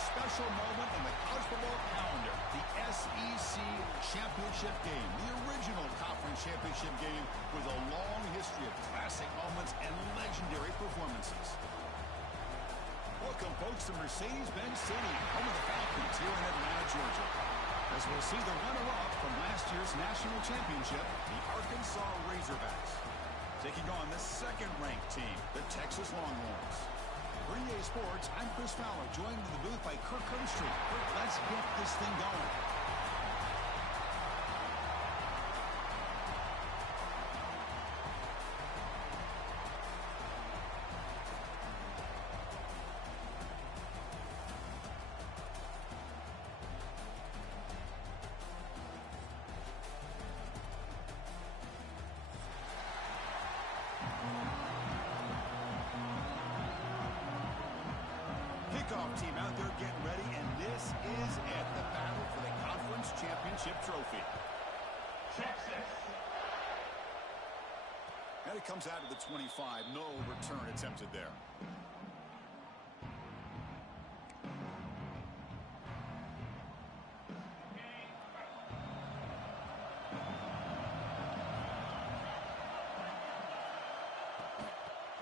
special moment in the college football calendar, the SEC Championship game, the original conference championship game with a long history of classic moments and legendary performances. Welcome, folks, to Mercedes-Benz Stadium, home of the Falcons here in Atlanta, Georgia. As we'll see the runner-up from last year's national championship, the Arkansas Razorbacks, taking on the second-ranked team, the Texas Longhorns. For EA Sports, I'm Chris Fowler, joined in the booth by Kirk Herbstreit. Kirk, let's get this thing going. Kickoff team out there getting ready, and this is it, the battle for the conference championship trophy. Texas. And it comes out of the 25. No return attempted there.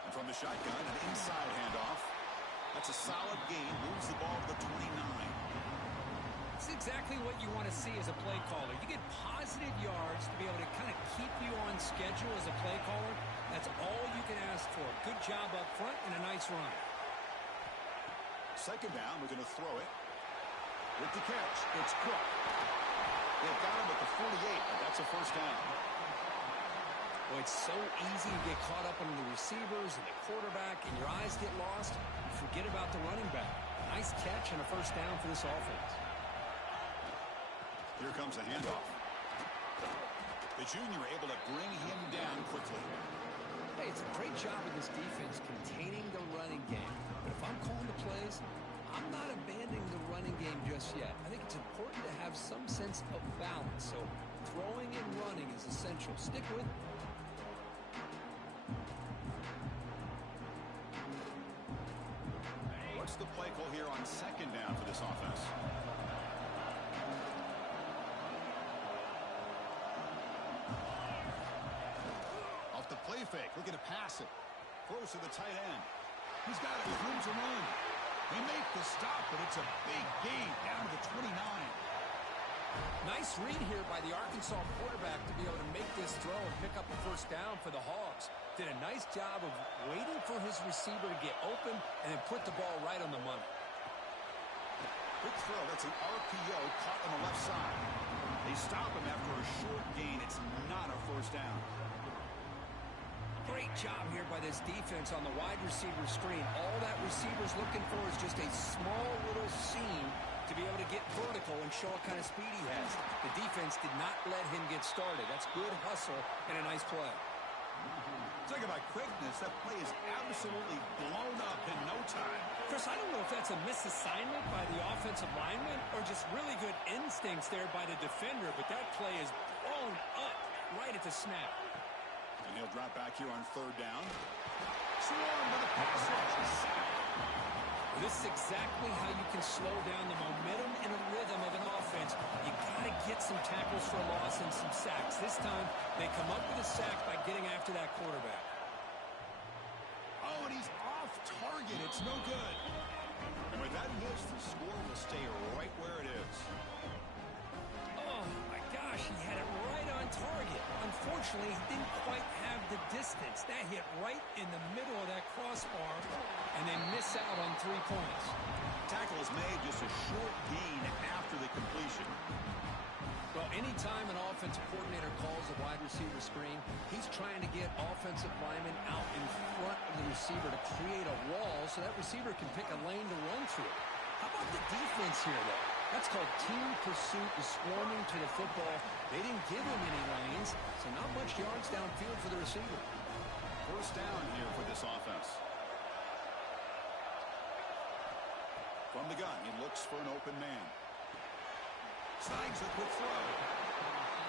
And from the shotgun, an inside handoff. That's a solid gain. Moves the ball to the 29. It's exactly what you want to see as a play caller. You get positive yards to be able to kind of keep you on schedule as a play caller. That's all you can ask for. Good job up front and a nice run. Second down, we're going to throw it. With the catch, it's Cook. They've got him at the 48, but that's a first down. Well, it's so easy to get caught up on the receivers and the quarterback, and your eyes get lost. You forget about the running back. Nice catch and a first down for this offense. Here comes the handoff. The junior able to bring him down quickly. Hey, it's a great job of this defense containing the running game. But if I'm calling the plays, I'm not abandoning the running game just yet. I think it's important to have some sense of balance. So throwing and running is essential. Stick with it. What's the play call here on second down for this offense? Off the play fake, looking to pass it. Throws to the tight end. He's got it with room to run. They make the stop, but it's a big gain down to the 29. Nice read here by the Arkansas quarterback to be able to make this throw and pick up the first down for the Hogs. Did a nice job of waiting for his receiver to get open and then put the ball right on the money. Quick throw. That's an RPO caught on the left side. They stop him after a short gain. It's not a first down. Great job here by this defense on the wide receiver screen. All that receiver's looking for is just a small little seam to be able to get vertical and show what kind of speed he has. The defense did not let him get started. That's good hustle and a nice play. Talk about quickness. That play is absolutely blown up in no time. Chris, I don't know if that's a misassignment by the offensive lineman or just really good instincts there by the defender, but that play is blown up right at the snap. And he'll drop back here on third down. Swarmed with a pass rush. This is exactly how you can slow down the momentum and a rhythm of an offense. You got to get some tackles for a loss and some sacks. This time, they come up with a sack by getting after that quarterback. Oh, and he's off target. It's no good. And with that miss, the score will stay right where it is. Oh, my gosh, he had it right on target. Unfortunately, he didn't quite have the distance. That hit right in the middle of that crossbar, and they miss out on 3 points. Tackle is made, just a short gain after the completion. Well, anytime an offensive coordinator calls a wide receiver screen, he's trying to get offensive linemen out in front of the receiver to create a wall so that receiver can pick a lane to run through. How about the defense here, though? That's called team pursuit and swarming to the football. They didn't give him any lanes, so not much yards downfield for the receiver. First down here for this offense. From the gun, he looks for an open man. Snags a quick throw.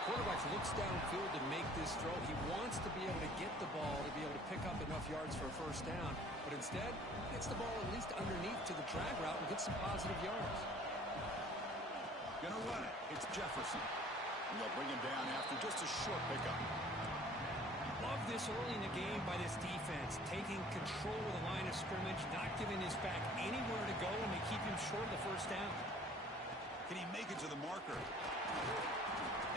Quarterback looks downfield to make this throw. He wants wants to be able to get the ball to be able to pick up enough yards for a first down, but instead gets the ball at least underneath to the drag route and gets some positive yards. Gonna run it. It's Jefferson. And they'll bring him down after just a short pickup. Love this early in the game by this defense, taking control of the line of scrimmage, not giving his back anywhere to go, and they keep him short of the first down. Can he make it to the marker?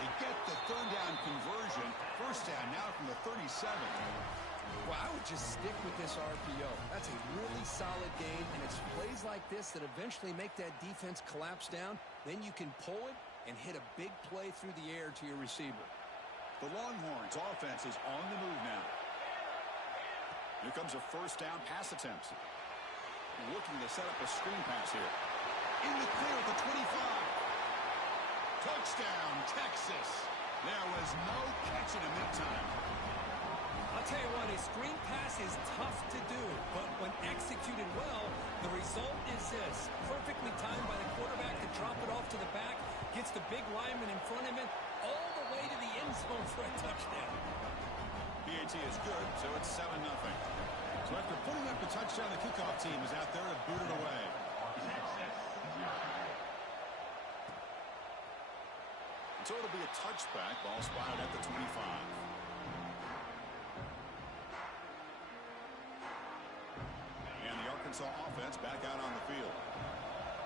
They get the third down conversion. First down now from the 37. Well, I would just stick with this RPO. That's a really solid game, and it's plays like this that eventually make that defense collapse down. Then you can pull it and hit a big play through the air to your receiver. The Longhorns offense is on the move now. Here comes a first down pass attempt. Looking to set up a screen pass here. In the clear at the 25. Touchdown, Texas. There was no catching him that time. I'll tell you what, a screen pass is tough to do, but when executed well, the result is this. Perfectly timed by the quarterback to drop it off to the back, gets the big lineman in front of him, all the way to the end zone for a touchdown. PAT is good, so it's 7-0. So after putting up the touchdown, the kickoff team is out there to boot it away. So it'll be a touchback. Ball spotted at the 25. And the Arkansas offense back out on the field.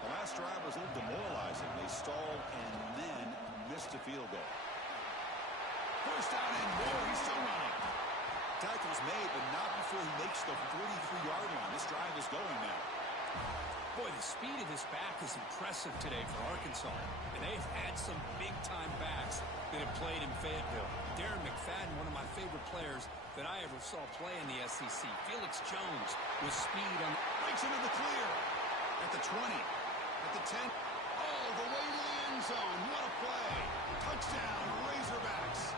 The last drive was a little demoralizing. They stalled and then missed a field goal. First down and more. He's still running. Tackle's made, but not before he makes the 43-yard line. This drive is going now. Boy, the speed of this back is impressive today for Arkansas. And they've had some big-time backs that have played in Fayetteville. Darren McFadden, one of my favorite players that I ever saw play in the SEC. Felix Jones with speed on. Breaks into the clear. At the 20. At the 10. All the way to the end zone. What a play. Touchdown, Razorbacks.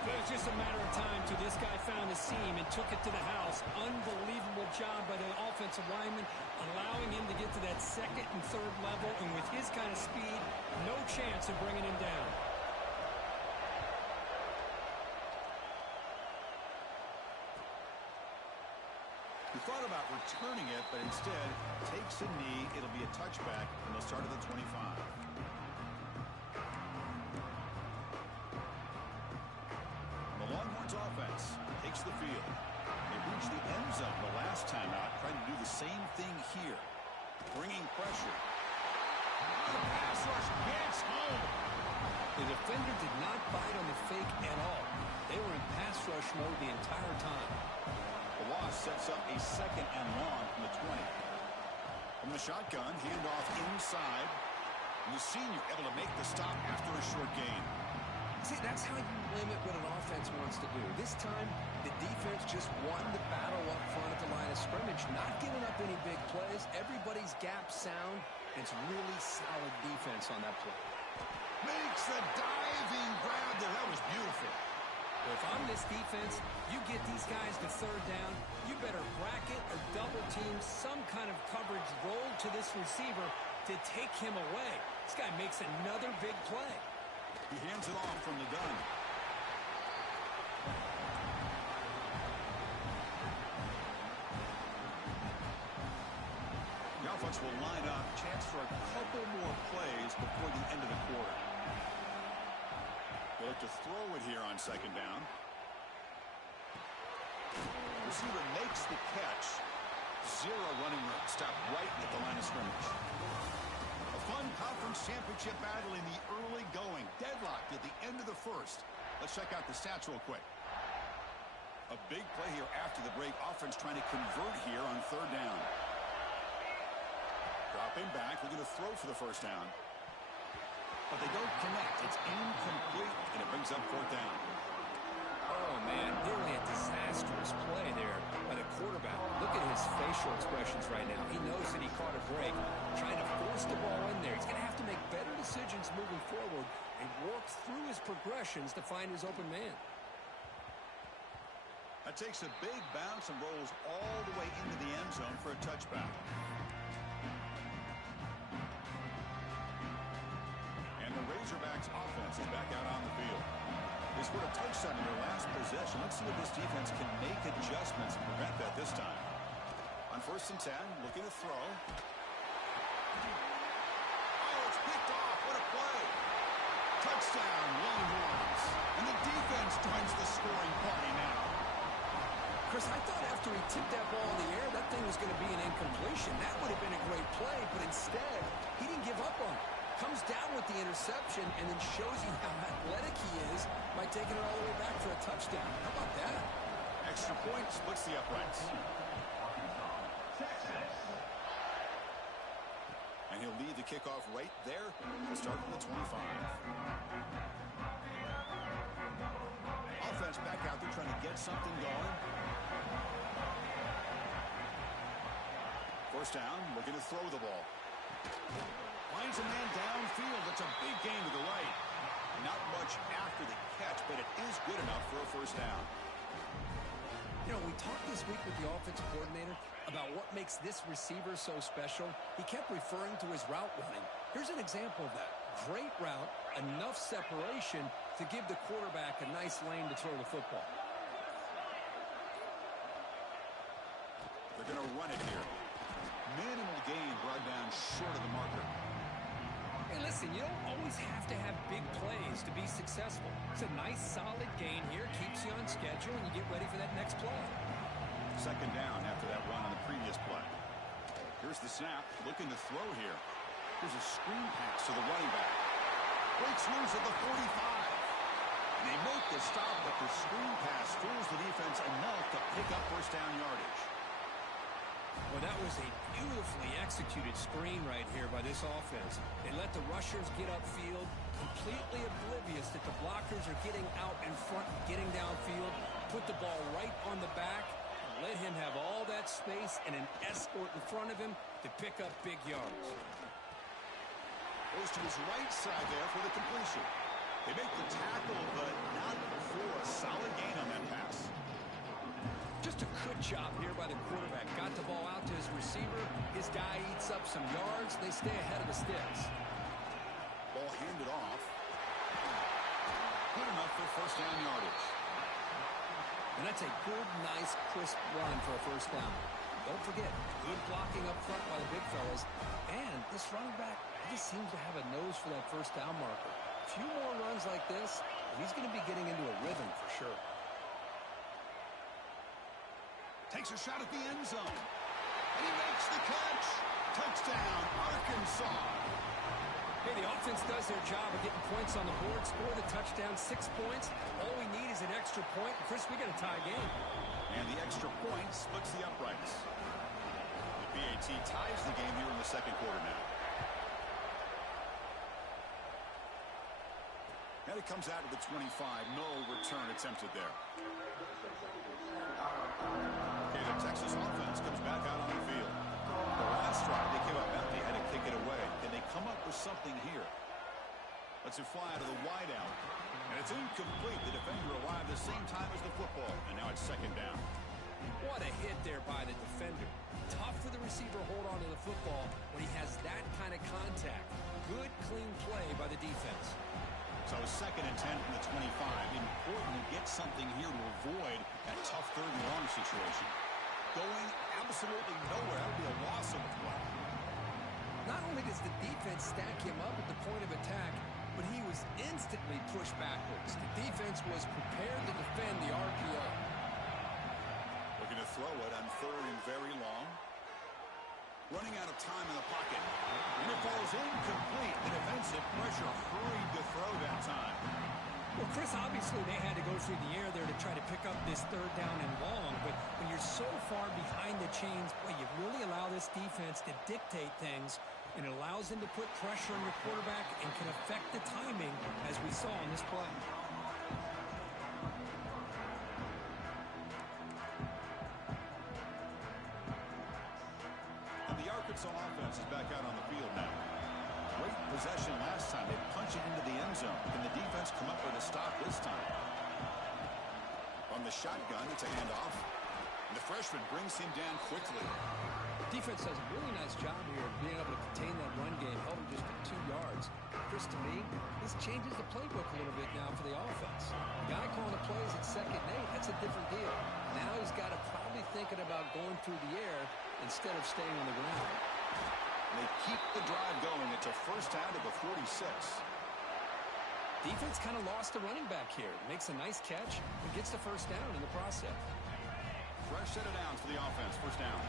It was just a matter of time till this guy found a seam and took it to the house. Unbelievable job by the offensive lineman, allowing him to get to that second and third level. And with his kind of speed, no chance of bringing him down. He thought about returning it, but instead takes a knee. It'll be a touchback, and they'll start at the 25. Longhorns offense takes the field. They reached the end zone the last time out, trying to do the same thing here. Bringing pressure. The pass rush gets home. The defender did not bite on the fake at all. They were in pass rush mode the entire time. The loss sets up a second and long from the 20. From the shotgun, handoff inside. And the senior able to make the stop after a short gain. See, that's how you limit what an offense wants to do. This time, the defense just won the battle up front at the line of scrimmage, not giving up any big plays. Everybody's gap sound. It's really solid defense on that play. Makes the diving grab there. That was beautiful. Well, if I'm this defense, you get these guys to third down, you better bracket or double team some kind of coverage roll to this receiver to take him away. This guy makes another big play. He hands it off from the gun. The offense will line up. Chance for a couple more plays before the end of the quarter. They look to throw it here on second down. Receiver makes the catch. Zero running room. Stop right at the line of scrimmage. A fun conference championship battle in the early going. Deadlocked at the end of the first. Let's check out the stats real quick. A big play here after the break. Offense trying to convert here on third down. Dropping back, looking to throw for the first down. But they don't connect. It's incomplete, and it brings up fourth down. Oh, man, nearly a disastrous play there by the quarterback. Look at his facial expressions right now. He knows that he caught a break, trying to force the ball in there. He's going to have to make better decisions moving forward and work through his progressions to find his open man. That takes a big bounce and rolls all the way into the end zone for a touchback. And the Razorbacks offense is back out on the field. They scored a touchdown in their last possession. Let's see if this defense can make adjustments and prevent that this time. On 1st and 10, looking to throw. Oh, it's picked off. What a play. Touchdown, Longhorns. And the defense joins the scoring party now. Chris, I thought after he tipped that ball in the air, that thing was going to be an incompletion. That would have been a great play, but instead, he didn't give up on it. Comes down with the interception and then shows you how athletic he is by taking it all the way back for a touchdown. How about that? Extra point splits the uprights. And he'll lead the kickoff right there. We'll start from the 25. Offense back out there trying to get something going. 1st down, looking to throw the ball. Finds a man downfield. It's a big gain to the right. Not much after the catch, but it is good enough for a 1st down. You know, we talked this week with the offensive coordinator about what makes this receiver so special. He kept referring to his route running. Here's an example of that. Great route, enough separation to give the quarterback a nice lane to throw the football. They're going to run it here. Minimal gain brought down short of the marker. Hey, listen, you don't always have to have big plays to be successful. It's a nice, solid gain here. Keeps you on schedule, and you get ready for that next play. 2nd down after that run on the previous play. Here's the snap. Looking to throw here. Here's a screen pass to the running back. Breaks loose at the 45. And they make the stop, but the screen pass fools the defense enough to pick up 1st down yardage. Well, that was a beautifully executed screen right here by this offense. They let the rushers get upfield, completely oblivious that the blockers are getting out in front, getting downfield, put the ball right on the back, and let him have all that space and an escort in front of him to pick up big yards. Goes to his right side there for the completion. They make the tackle, but not for a solid gain on that pass. Just a good job here by the quarterback. Got the ball out to his receiver. His guy eats up some yards. They stay ahead of the sticks. Ball handed off. Good enough for 1st down yardage. And that's a good, nice, crisp run for a 1st down. Don't forget, good blocking up front by the big fellas. And this running back just seems to have a nose for that 1st down marker. A few more runs like this, he's going to be getting into a rhythm for sure. Takes a shot at the end zone. And he makes the catch. Touchdown, Arkansas. Hey, the offense does their job of getting points on the board, score the touchdown, 6 points. All we need is an extra point. Chris, we got a tie game. And the extra point splits the uprights. The BAT ties the game here in the 2nd quarter now. And it comes out of the 25. No return attempted there. Okay, the Texas offense comes back out on the field. The last drive, they came up empty, had to kick it away. Can they come up with something here? Lets it fly out of the wideout. And it's incomplete. The defender arrived the same time as the football. And now it's 2nd down. What a hit there by the defender. Tough for the receiver to hold on to the football when he has that kind of contact. Good, clean play by the defense. So 2nd and 10 from the 25. Important to get something here to avoid that tough 3rd and long situation. Going absolutely nowhere. That would be a loss of the play. Not only does the defense stack him up at the point of attack, but he was instantly pushed backwards. The defense was prepared to defend the RPO. Looking to throw it on 3rd and very long. Running out of time in the pocket. And it falls incomplete. The defensive pressure hurried to throw that time. Well, Chris, obviously they had to go through the air there to try to pick up this 3rd down and long, but when you're so far behind the chains, boy, you really allow this defense to dictate things, and it allows them to put pressure on your quarterback and can affect the timing, as we saw in this play. And the Arkansas offense is back out on the field now. Great possession last time. They punch it into the end zone. Can the defense come up with a stop this time? On the shotgun, it's a handoff. And the freshman brings him down quickly. Defense does a really nice job here of being able to contain that run game, held him just to 2 yards. Chris, to me, this changes the playbook a little bit now for the offense. The guy calling the plays at 2nd and 8 thinking about going through the air instead of staying on the ground. They keep the drive going. It's a first down to the 46. Defense kind of lost the running back here. Makes a nice catch and gets the first down in the process. Fresh set of downs for the offense. First down.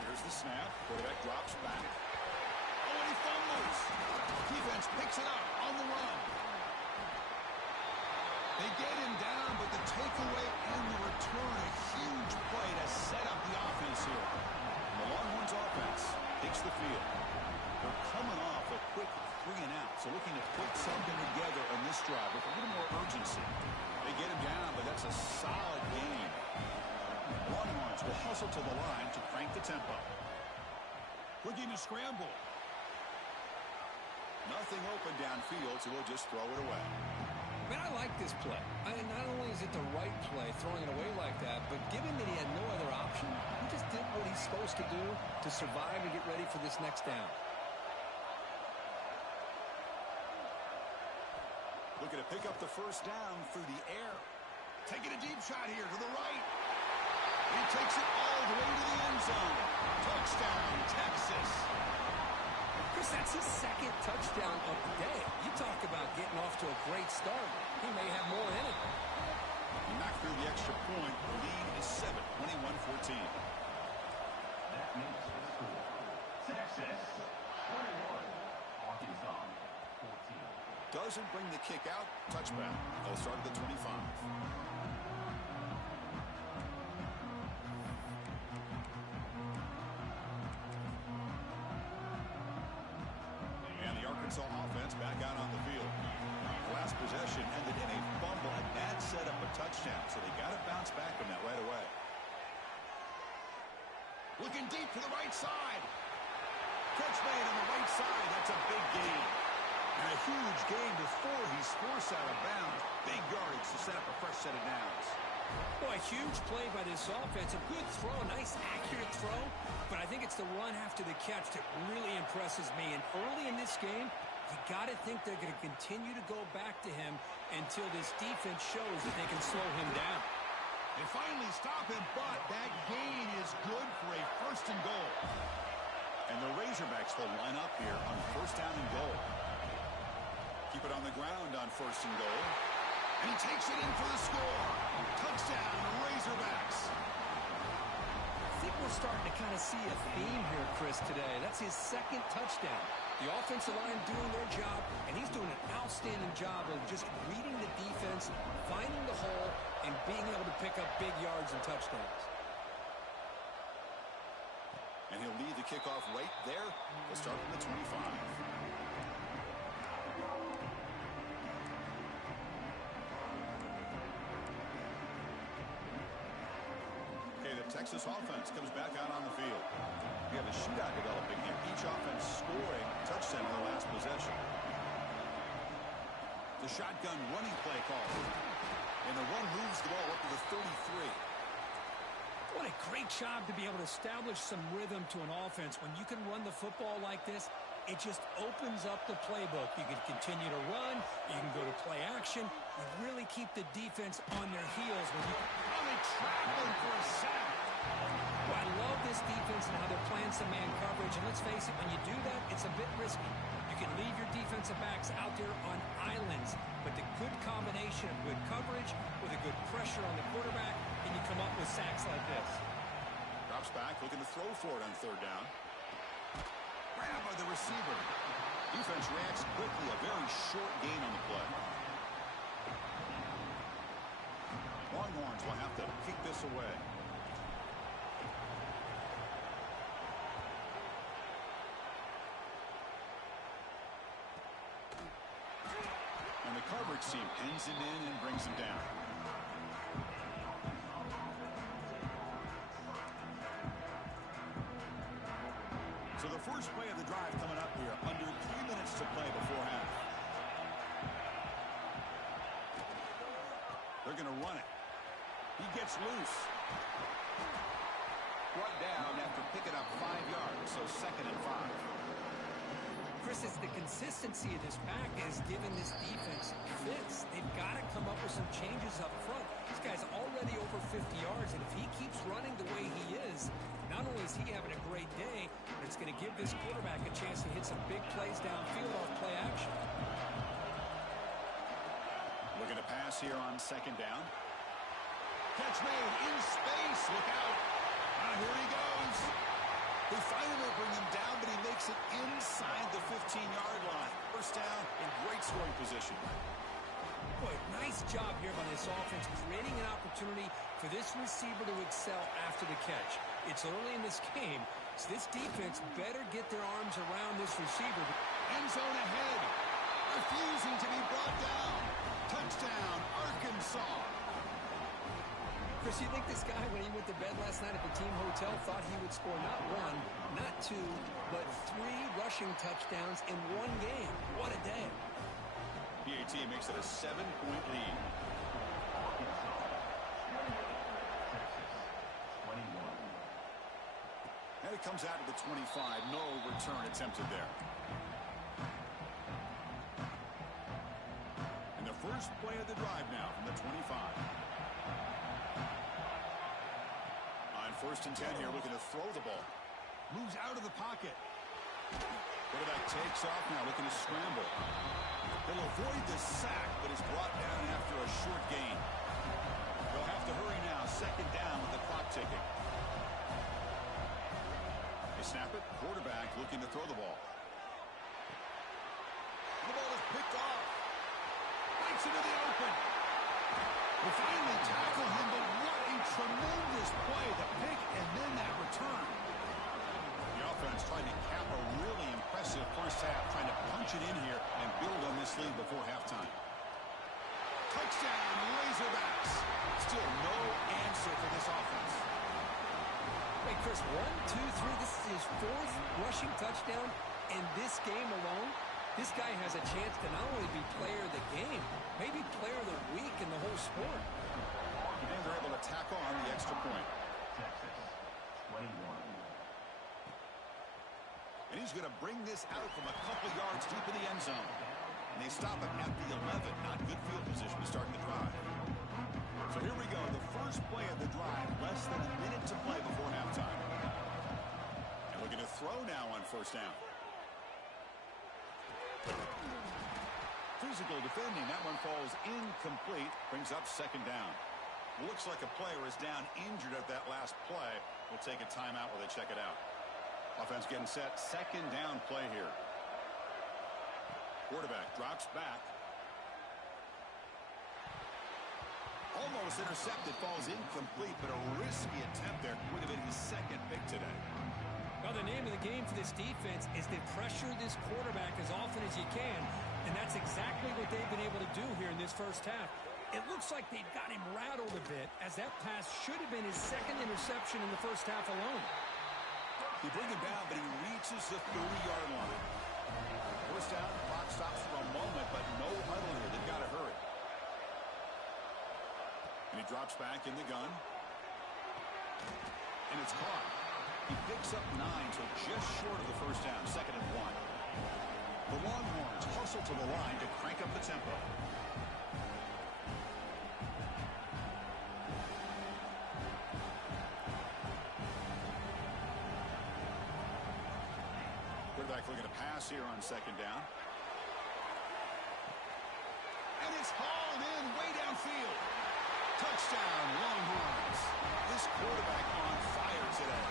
Here's the snap. Quarterback drops back. Oh, and he fumbles. Defense picks it up on the run. They get him down, but the takeaway and the return, a huge play to set up the offense here. The Longhorns offense takes the field. They're coming off a quick 3 and out, so looking to put something together on this drive with a little more urgency. They get him down, but that's a solid game. Longhorns will hustle to the line to crank the tempo. Looking to scramble. Nothing open downfield, so we'll just throw it away. Man, I like this play. Not only is it the right play, throwing it away like that, but given that he had no other option, he just did what he's supposed to do to survive and get ready for this next down. Looking to pick up the first down through the air. Taking a deep shot here to the right. He takes it all the way to the end zone. Touchdown, Texas. Chris, that's his second touchdown of the day. You talk about getting off to a great start. He may have more in it. He knocked through the extra point. The lead is 7, 21-14. That makes the score. Texas 21, Arkansas 14. Doesn't bring the kick out. Touchback. They'll start at the 25. And the Arkansas offense back out on the field. Last possession ended in a fumble, and that set up a touchdown, so they got to bounce back from that right away. Looking deep to the right side. Catch made on the right side. That's a big gain. And a huge gain before he's forced out of bounds. Big yardage to set up a fresh set of downs. Boy, huge play by this offense. A good throw, a nice accurate throw. But I think it's the run after the catch that really impresses me. And early in this game, you got to think they're going to continue to go back to him until this defense shows that they can slow him down. They finally stop him, but that gain is good for a first and goal. And the Razorbacks will line up here on first down and goal. Keep it on the ground on first and goal. And he takes it in for the score. Touchdown, Razorbacks. I think we're starting to kind of see a theme here, Chris, today. That's his second touchdown. The offensive line doing their job, and he's doing an outstanding job of just reading the defense, finding the hole, and being able to pick up big yards and touchdowns. And he'll lead the kickoff right there. We'll start from the 25. Texas offense comes back out on the field. We have a shootout developing here. Each offense scoring a touchdown on the last possession. The shotgun running play call. And the one moves the ball up to the 33. What a great job to be able to establish some rhythm to an offense. When you can run the football like this, it just opens up the playbook. You can continue to run. You can go to play action. You really keep the defense on their heels. When you Only traveling for a sack. Well, I love this defense and how they're playing some man coverage. And let's face it, when you do that, it's a bit risky. You can leave your defensive backs out there on islands. But the good combination of good coverage with a good pressure on the quarterback, and you come up with sacks like this. Drops back, looking to throw for it on third down. Grab by the receiver. Defense reacts quickly. A very short gain on the play. Longhorns will have to kick this away. And the coverage team pins it in and brings him down. So the first play of the drive coming up here. Under 3 minutes to play before half. They're going to run it. He gets loose. Brought down after picking up 5 yards, so 2nd and 5. Chris, it's the consistency of this pack is giving this defense fits. They've got to come up with some changes up front. This guy's already over 50 yards, and if he keeps running the way he is, not only is he having a great day, but it's going to give this quarterback a chance to hit some big plays downfield off play action. Looking to pass here on second down. Catch made in space. Look out. Here he goes. They finally bring him down, but he makes it inside the 15-yard line. First down in great scoring position. Boy, nice job here by this offense, creating an opportunity for this receiver to excel after the catch. It's early in this game, so this defense better get their arms around this receiver. End zone ahead. Refusing to be brought down. Touchdown, Arkansas. Chris, you think this guy, when he went to bed last night at the team hotel, thought he would score not one, not two, but 3 rushing touchdowns in one game? What a day. PAT makes it a 7-point lead. And it comes out to the 25. No return attempted there. And the first play of the drive now from the 25. First and 10 here, looking to throw the ball. Moves out of the pocket. Quarterback takes off now, looking to scramble. He'll avoid the sack, but is brought down after a short gain. They'll have to hurry now, second down with the clock ticking. They snap it, quarterback looking to throw the ball. The ball is picked off. Bites into the open. They finally tackle him, but what a tremendous play. The pick and then that return. The offense trying to cap a really impressive first half, trying to punch it in here and build on this lead before halftime. Touchdown, Razorbacks. Still no answer for this offense. Hey, Chris, 1, 2, 3. This is his 4th rushing touchdown in this game alone. This guy has a chance to not only be player of the game, maybe player of the week in the whole sport. And they're able to tackle on the extra point. Texas, 21. And he's going to bring this out from a couple yards deep in the end zone. And they stop him at the 11. Not good field position to start the drive. So here we go. The first play of the drive. Less than a minute to play before halftime. And looking to throw now on first down. Physical defending. That one falls incomplete. Brings up second down. Looks like a player is down injured at that last play. We'll take a timeout while they check it out. Offense getting set. Second down play here. Quarterback drops back. Almost intercepted. Falls incomplete, but a risky attempt there. Would have been his second pick today. Well, the name of the game for this defense is to pressure this quarterback as often as you can, and that's exactly what they've been able to do here in this first half. It looks like they've got him rattled a bit, as that pass should have been his second interception in the first half alone. They bring him down, but he reaches the 30-yard line. First down, clock stops for a moment, but no huddle here. They've got to hurry. And he drops back in the gun. And it's caught. He picks up 9, so just short of the first down, second and 1. The Longhorns hustle to the line to crank up the tempo. Quarterback looking to pass here on second down. And it's hauled in way downfield. Touchdown, Longhorns. This quarterback on fire today.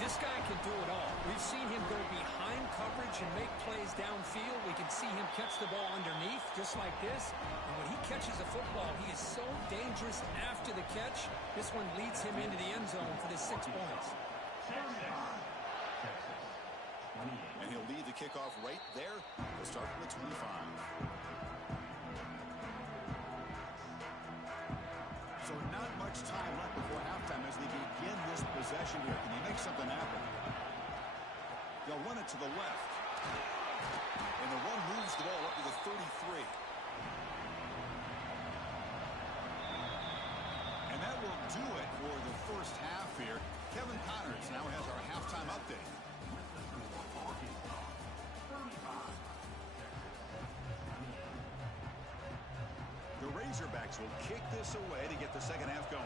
This guy can do it all. We've seen him go behind coverage and make plays downfield. We can see him catch the ball underneath just like this. And when he catches a football, he is so dangerous after the catch. This one leads him into the end zone for the 6 points. And he'll lead the kickoff right there. We'll start from the 25. So not much time left before halftime as they begin this possession here. Can he make something happen? They'll run it to the left. And the run moves the ball up to the 33. And that will do it for the first half here. Kevin Connors now has our halftime update. Razorbacks will kick this away to get the second half going.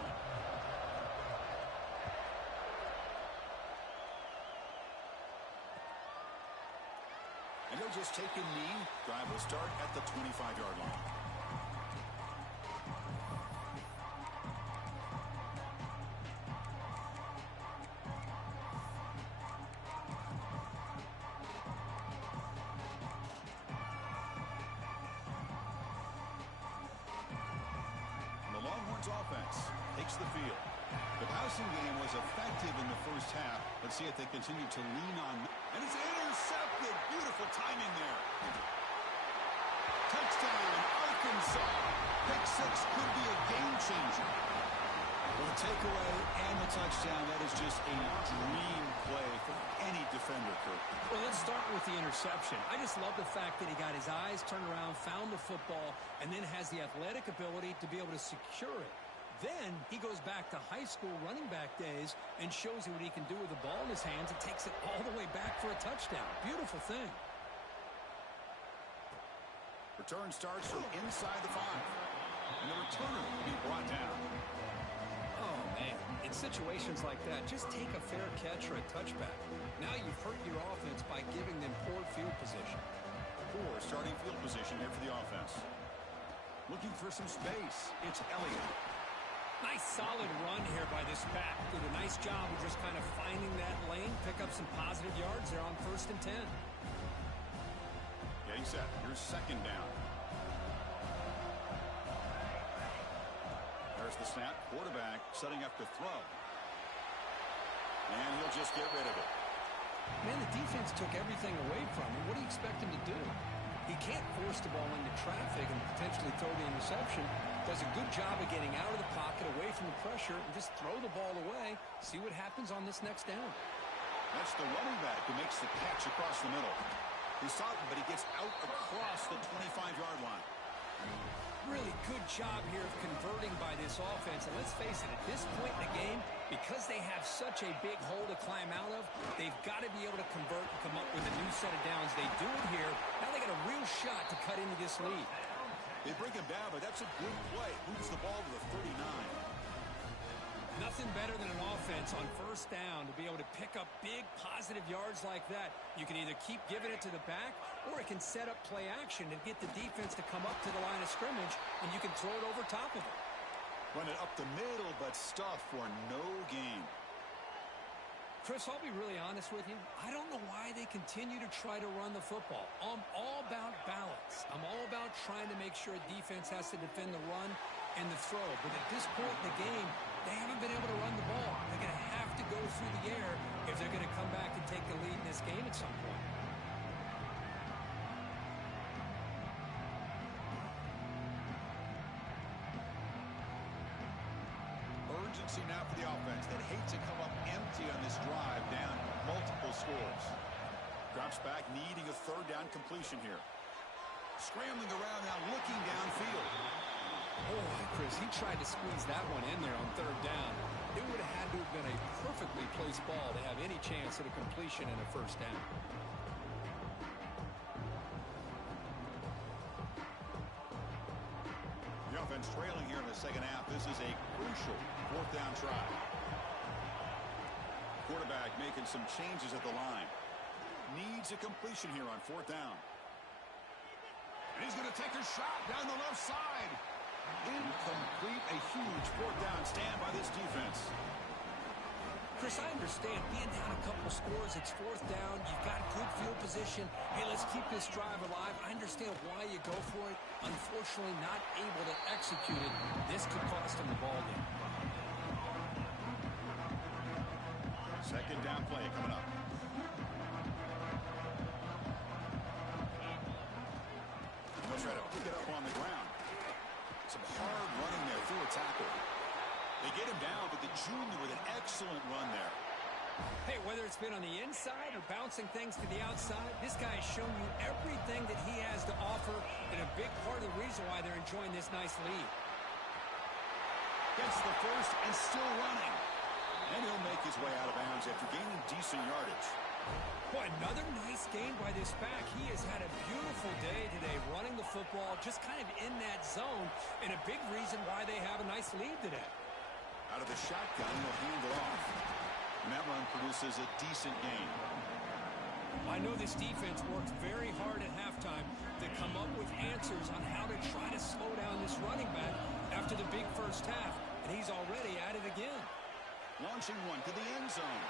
And he'll just take a knee. Drive will start at the 25-yard line. Offense takes the field. The passing game was effective in the first half. Let's see if they continue to lean on. And it's intercepted. Beautiful timing there. Touchdown, Arkansas. Pick six could be a game changer. Well, the takeaway and the touchdown, that is just a dream play for any defender, Kirk. Well, let's start with the interception. I just love the fact that he got his eyes turned around, found the football, and then has the athletic ability to be able to secure it. Then he goes back to high school running back days and shows you what he can do with the ball in his hands and takes it all the way back for a touchdown. Beautiful thing. Return starts from inside the 5. And the returner will be brought down. Oh, man. In situations like that, just take a fair catch or a touchback. Now you've hurt your offense by giving them poor field position. Poor starting field position here for the offense. Looking for some space. It's Elliott. Nice solid run here by this back. Did a nice job of just kind of finding that lane, pick up some positive yards there on 1st and 10. Getting set. Here's second down. There's the snap. Quarterback setting up to throw. And he'll just get rid of it. Man, the defense took everything away from him. What do you expect him to do? He can't force the ball into traffic and potentially throw the interception. Does a good job of getting out of the pocket, away from the pressure, and just throw the ball away. See what happens on this next down. That's the running back who makes the catch across the middle. He saw it, but he gets out across the 25-yard line. Really good job here of converting by this offense. And let's face it, at this point in the game, because they have such a big hole to climb out of, they've got to be able to convert and come up with a new set of downs. They do it here. Now they got a real shot to cut into this lead. They bring him down, but that's a good play. Moves the ball to the 39. Nothing better than an offense on 1st down to be able to pick up big positive yards like that. You can either keep giving it to the back, or it can set up play action and get the defense to come up to the line of scrimmage, and you can throw it over top of it. Run it up the middle, but stuff for no gain. Chris, I'll be really honest with you. I don't know why they continue to try to run the football. I'm all about balance. I'm all about trying to make sure defense has to defend the run and the throw. But at this point in the game, they haven't been able to run the ball. They're going to have to go through the air if they're going to come back and take the lead in this game at some point. Urgency now for the offense that hate to come up empty on this drive, down multiple scores. Drops back, needing a 3rd down completion here. Scrambling around now, looking downfield. Oh, Chris, he tried to squeeze that one in there on 3rd down. It would have had to have been a perfectly placed ball to have any chance at a completion and a 1st down. The offense trailing here in the second half. This is a crucial 4th down try. Quarterback making some changes at the line. Needs a completion here on 4th down. And he's going to take a shot down the left side. Incomplete. A huge 4th down stand by this defense. Chris, I understand being down a couple scores, it's 4th down, you've got good field position. Hey, let's keep this drive alive. I understand why you go for it. Unfortunately, not able to execute it. This could cost him the ball game. 2nd down play coming up. They'll try to pick it up on the ground. Some hard running there through a tackle. They get him down, but the junior with an excellent run there. Hey, whether it's been on the inside or bouncing things to the outside, this guy has shown you everything that he has to offer, and a big part of the reason why they're enjoying this nice lead. Gets the first and still running. And he'll make his way out of bounds after gaining decent yardage. Boy, another nice game by this back. He has had a beautiful day today running the football. football, just kind of in that zone, and a big reason why they have a nice lead today. Out of the shotgun, he'll hand it off. And that run produces a decent gain. I know this defense worked very hard at halftime to come up with answers on how to try to slow down this running back after the big first half, and he's already at it again. Launching one to the end zone.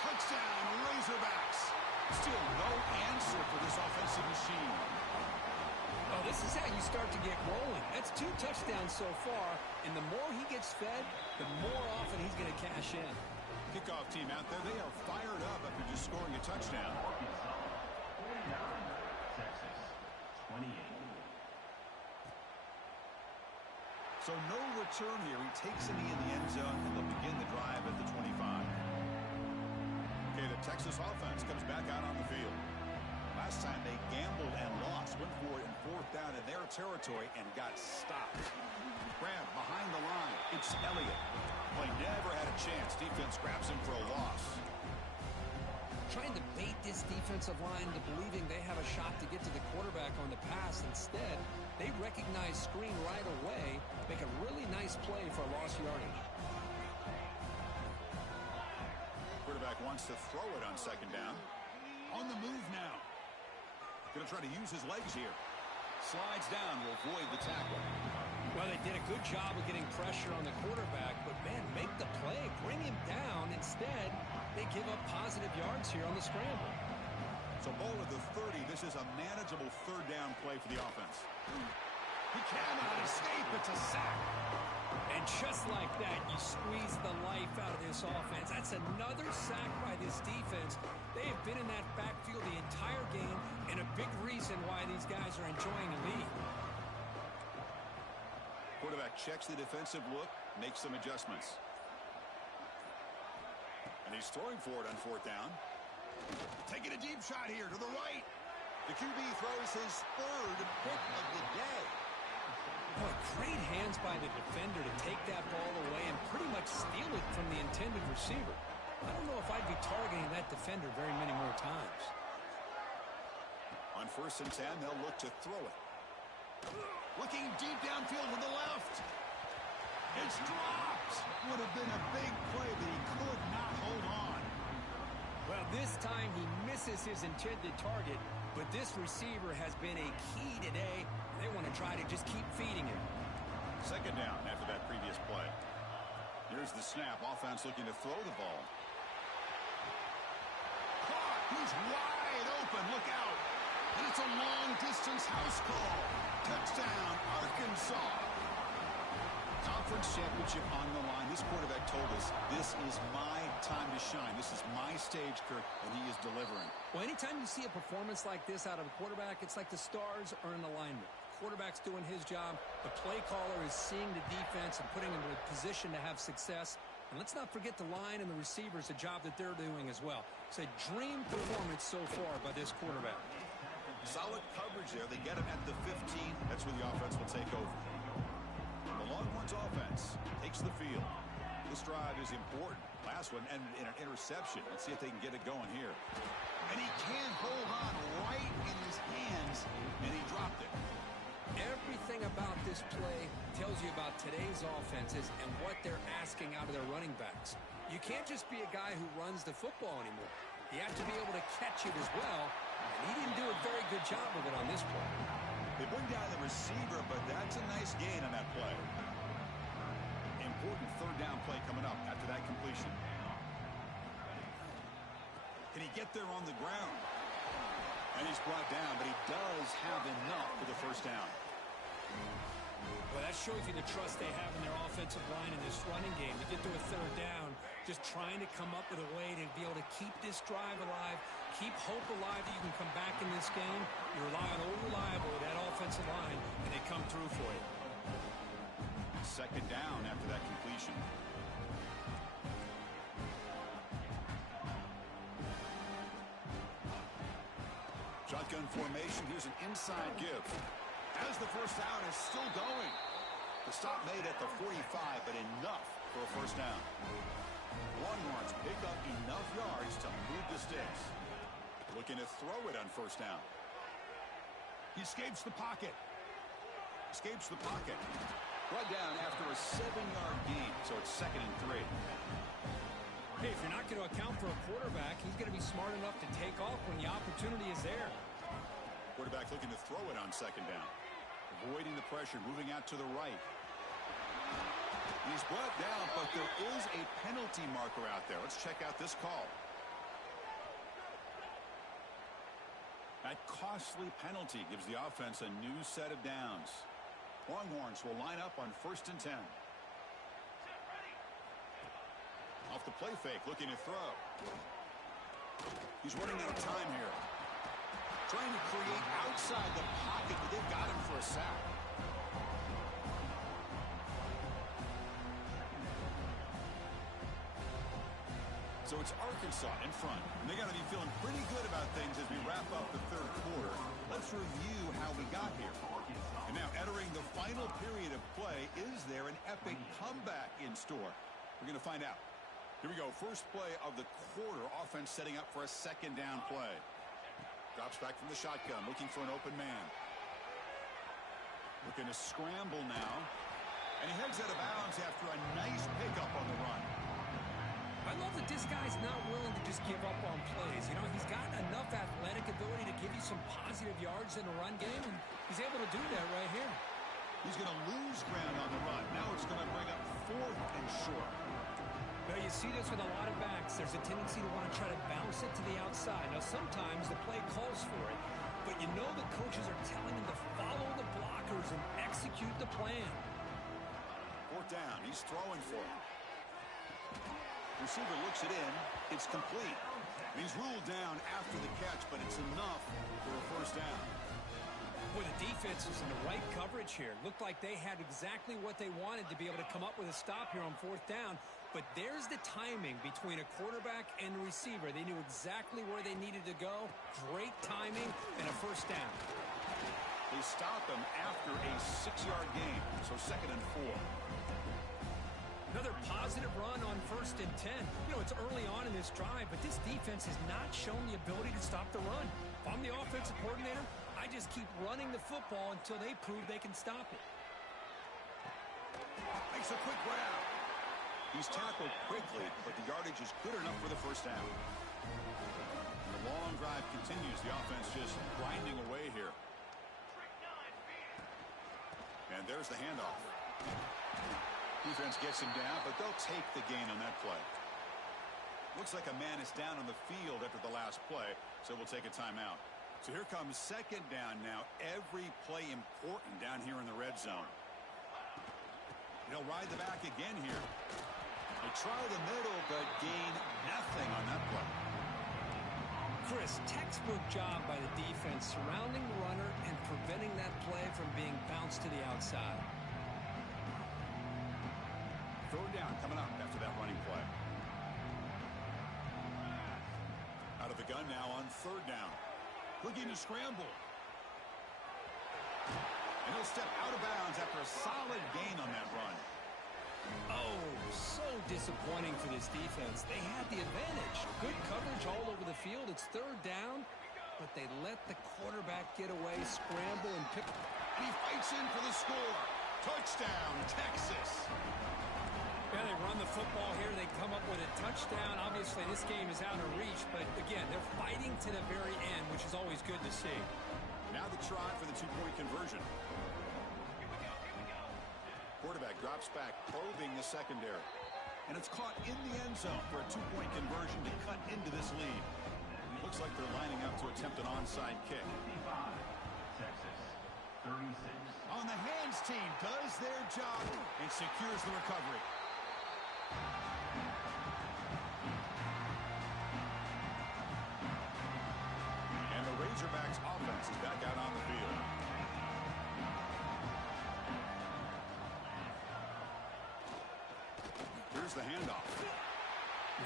Touchdown, Razorbacks. Still no answer for this offensive machine. Oh, this is how you start to get rolling. That's 2 touchdowns so far, and the more he gets fed, the more often he's going to cash in. Kickoff team out there, they are fired up after just scoring a touchdown. Texas, 28. So no return here. He takes it in the end zone, and they'll begin the drive at the 25. Okay, the Texas offense comes back out on the field. Last time they gambled and lost, went for it in 4th down in their territory and got stopped. Grab behind the line. It's Elliott. Play never had a chance. Defense grabs him for a loss. Trying to bait this defensive line into believing they have a shot to get to the quarterback on the pass. Instead, they recognize screen right away, make a really nice play for lost yardage. Quarterback wants to throw it on 2nd down. On the move now. Going to try to use his legs here. Slides down, will avoid the tackle. Well, they did a good job of getting pressure on the quarterback, but, man, make the play, bring him down. Instead, they give up positive yards here on the scramble. So ball at the 30. This is a manageable 3rd down play for the offense. He cannot escape. It's a sack. And just like that, you squeeze the life out of this offense. That's another sack by this defense. They have been in that backfield the entire game, and a big reason why these guys are enjoying a lead. Quarterback checks the defensive look, makes some adjustments. And he's throwing for it on 4th down. Taking a deep shot here to the right. The QB throws his 3rd pick of the day. Boy, great hands by the defender to take that ball away and pretty much steal it from the intended receiver. I don't know if I'd be targeting that defender very many more times. On 1st and 10, they'll look to throw it. Looking deep downfield to the left. It's dropped. Would have been a big play, but he could not hold on. Well, this time he misses his intended target, but this receiver has been a key today. They want to try to just keep feeding him. 2nd down after that previous play. Here's the snap. Offense looking to throw the ball. Caught. He's wide open. Look out. And it's a long-distance house call. Touchdown, Arkansas. Conference championship on the line. This quarterback told us, this is my time to shine. This is my stage, Kirk, and he is delivering. Well, anytime you see a performance like this out of a quarterback, it's like the stars are in alignment. Quarterback's doing his job. The play caller is seeing the defense and putting him in a position to have success. And let's not forget the line and the receivers, the job that they're doing as well. It's a dream performance so far by this quarterback. Solid coverage there. They get him at the 15. That's where the offense will take over. The Longhorns offense takes the field. This drive is important. Last one ended in an interception. Let's see if they can get it going here. And he can't hold on right in his hands, and he dropped it. Everything about this play tells you about today's offenses and what they're asking out of their running backs. You can't just be a guy who runs the football anymore. You have to be able to catch it as well, and he didn't do a very good job of it on this play. They bring down the receiver, but that's a nice gain on that play. Important 3rd down play coming up after that completion. Can he get there on the ground? And he's brought down, but he does have enough for the 1st down. Well, that shows you the trust they have in their offensive line in this running game. To get to a 3rd down, just trying to come up with a way to be able to keep this drive alive, keep hope alive that you can come back in this game. You rely on old reliable, that offensive line, and they come through for you. 2nd down after that completion. Shotgun formation. Here's an inside give. As the 1st down is still going. The stop made at the 45, but enough for a 1st down. Longhorns pick up enough yards to move the sticks. Looking to throw it on 1st down. He escapes the pocket. Escapes the pocket. Brought down after a 7-yard gain, so it's 2nd and 3. Hey, if you're not going to account for a quarterback, he's going to be smart enough to take off when the opportunity is there. Quarterback looking to throw it on 2nd down. Avoiding the pressure, moving out to the right. He's brought down, but there is a penalty marker out there. Let's check out this call. That costly penalty gives the offense a new set of downs. Longhorns will line up on 1st and 10. Off the play fake, looking to throw. He's running out of time here. Trying to create outside the pocket, but they've got him for a sack. So it's Arkansas in front. And they got to be feeling pretty good about things as we wrap up the 3rd quarter. Let's review how we got here. And now entering the final period of play, is there an epic comeback in store? We're going to find out. Here we go. First play of the quarter. Offense setting up for a 2nd down play. Drops back from the shotgun, looking for an open man. Looking to scramble now. And he heads out of bounds after a nice pickup on the run. I love that this guy's not willing to just give up on plays. You know, he's got enough athletic ability to give you some positive yards in the run game, and he's able to do that right here. He's going to lose ground on the run. Now it's going to bring up 4th and short. Now, you see this with a lot of backs. There's a tendency to want to try to bounce it to the outside. Now, sometimes the play calls for it, but you know the coaches are telling him to follow the blockers and execute the plan. 4th down. He's throwing for it. Receiver looks it in. It's complete. He's ruled down after the catch, but it's enough for a 1st down. Boy, the defense was in the right coverage here. Looked like they had exactly what they wanted to be able to come up with a stop here on 4th down. But there's the timing between a quarterback and a receiver. They knew exactly where they needed to go. Great timing and a 1st down. They stop him after a 6-yard gain, so 2nd and 4. Another positive run on 1st and 10. You know, it's early on in this drive, but this defense has not shown the ability to stop the run. If I'm the offensive coordinator, I just keep running the football until they prove they can stop it. Makes a quick grab. He's tackled quickly, but the yardage is good enough for the 1st down. And the long drive continues. The offense just grinding away here. And there's the handoff. Defense gets him down, but they'll take the gain on that play. Looks like a man is down on the field after the last play, so we'll take a timeout. So here comes 2nd down now. Every play important down here in the red zone. They'll ride the back again here. They try the middle, but gain nothing on that play. Chris, textbook job by the defense surrounding the runner and preventing that play from being bounced to the outside. 3rd down coming up after that running play. Out of the gun now on 3rd down. Looking to scramble. And he'll step out of bounds after a solid gain on that run. Oh, so disappointing for this defense. They had the advantage. Good coverage all over the field. It's 3rd down, but they let the quarterback get away, scramble, and pick. And he fights in for the score. Touchdown, Texas. Yeah, they run the football here. They come up with a touchdown. Obviously, this game is out of reach, but again, they're fighting to the very end, which is always good to see. Now the try for the 2-point conversion. Quarterback drops back, probing the secondary. And it's caught in the end zone for a 2-point conversion to cut into this lead. Looks like they're lining up to attempt an onside kick. 55, Texas, 36. On the hands team does their job and secures the recovery. And the Razorbacks offense is back out on the field. Here's the handoff.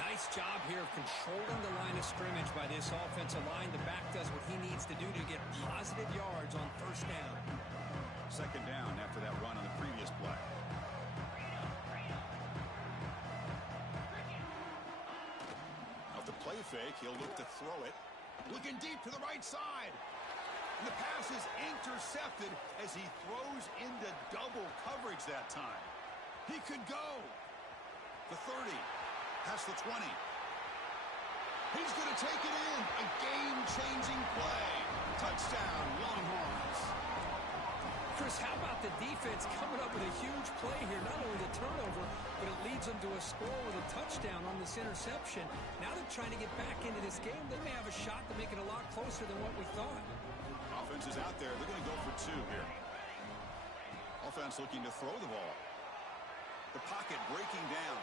Nice job here of controlling the line of scrimmage by this offensive line. The back does what he needs to do to get positive yards on 1st down. 2nd down after that run on the previous play. Off the play fake, he'll look to throw it. Looking deep to the right side. The pass is intercepted as he throws into double coverage that time. He could go. The 30, past the 20. He's going to take it in. A game-changing play. Touchdown, Longhorns. Chris, how about the defense coming up with a huge play here? Not only the turnover, but it leads them to a score with a touchdown on this interception. Now they're trying to get back into this game. They may have a shot to make it a lot closer than what we thought. Offense is out there. They're going to go for 2 here. Offense looking to throw the ball. The pocket breaking down.